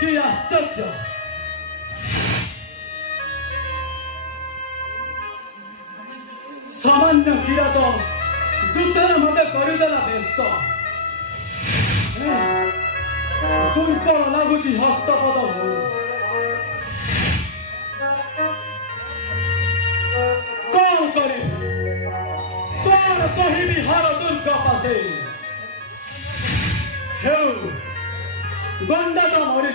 कि आश्चर्य सामान्य किरात युद्धरे मते करदेला व्यस्त दुर्बल लगुच हस्तपद कौन करी कौन कहबी हर दुर्गा पासे गंडा तो मरी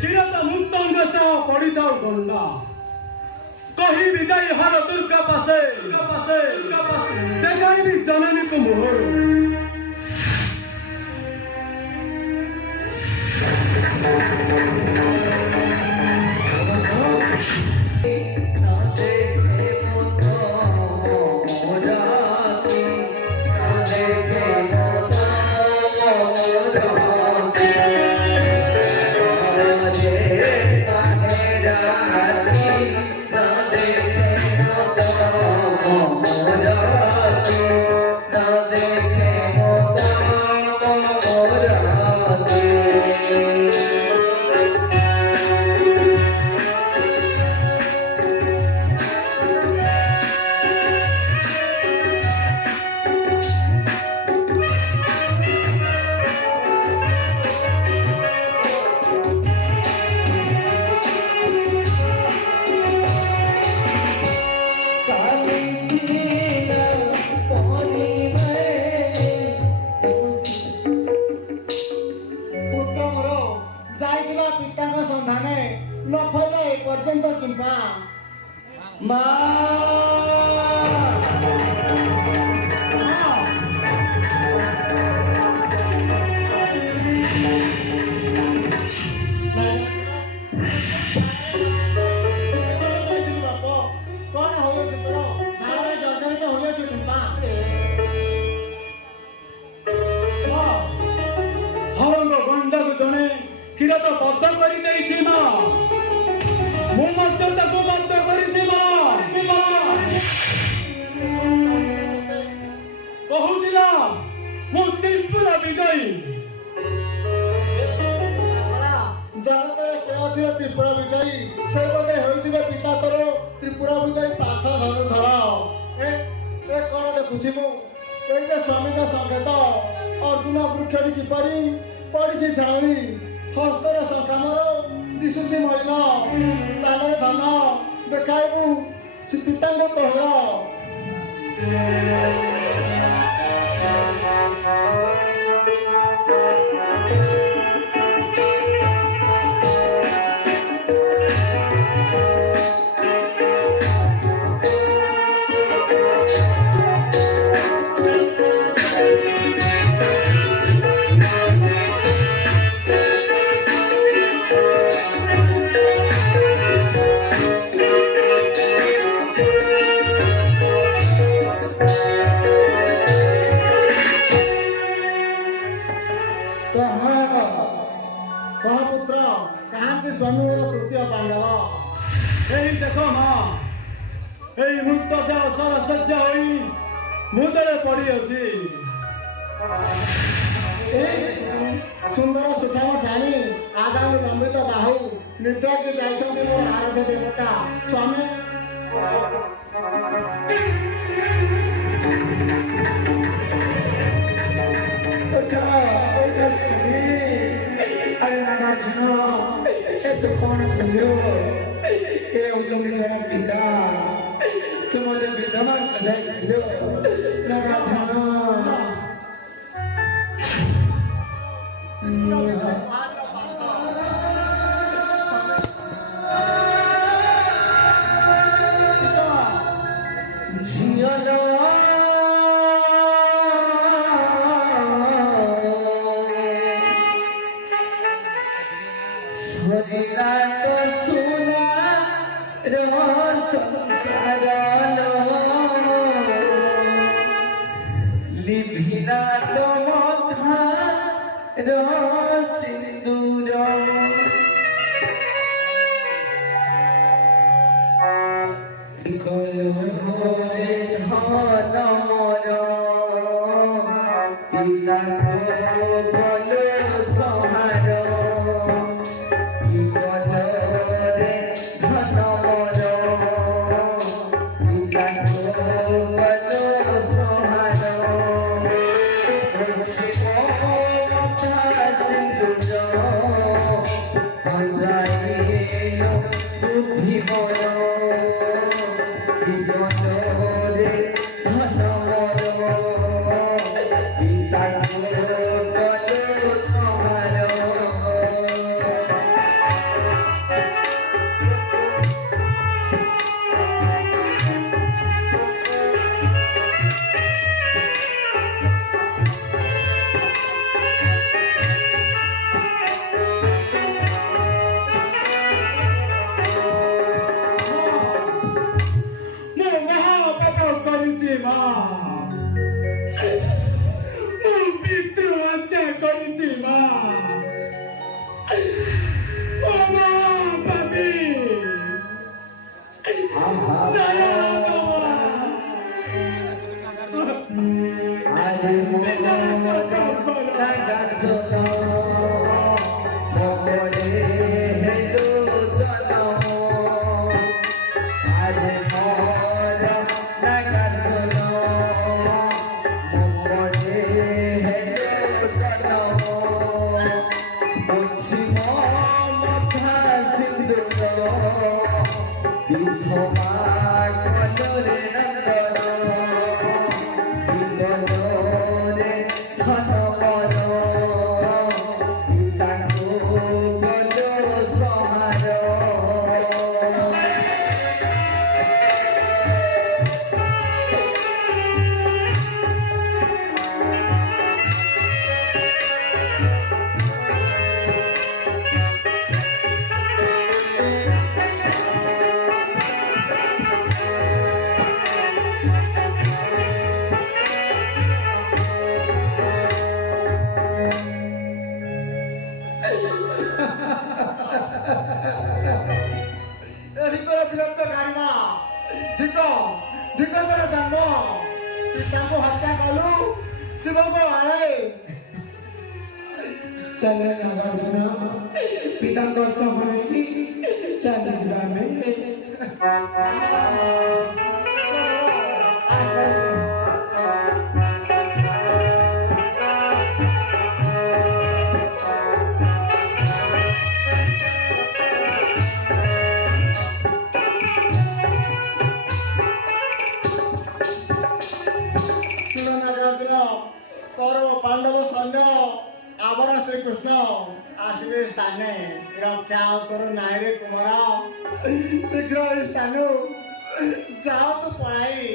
किरात मुक्तंग सह पड़ी था गंडा कही भी जाई हर दुर्गा पासे देखाई भी जननी को मोहर किरात बद्ध कर कहूला मु त्रिपुरा विजयी त्रिपुरा विजयी से बोधे होते पिता तोर त्रिपुरा विजयी पाथ धनुधर कौन देखुची मुझे स्वामी का संकेत अर्जुन वृक्ष किपरि पड़ी झाउली हस्तर सकामर दिशुची मलिन चाल धन देखाइबू पितांग तोहर स्वामी मोर तृतीय पांडव यही देखो माँ यही मृत देह सरसज्जा होई मुदरे पड़ी अछि सुंदर सुठाम ठाणी आगामी लंबित बाहु निद्रा की जाइछन्ति मोर आराध्य देवता स्वामी अरे नागार्जुन तो कौन कहियो ये उचम तेरा पिता कि मुझे विधवा सजाई दिलो नागार्जुन झियाला सिंदूर पिता चले नागार्जुन पिता को सफल ही चले जीवा में आवर श्रीकृष्ण आसवे स्थाने रक्षा करू नाही रे कुमार शीघ्र स्थानु जाओ तो पळाई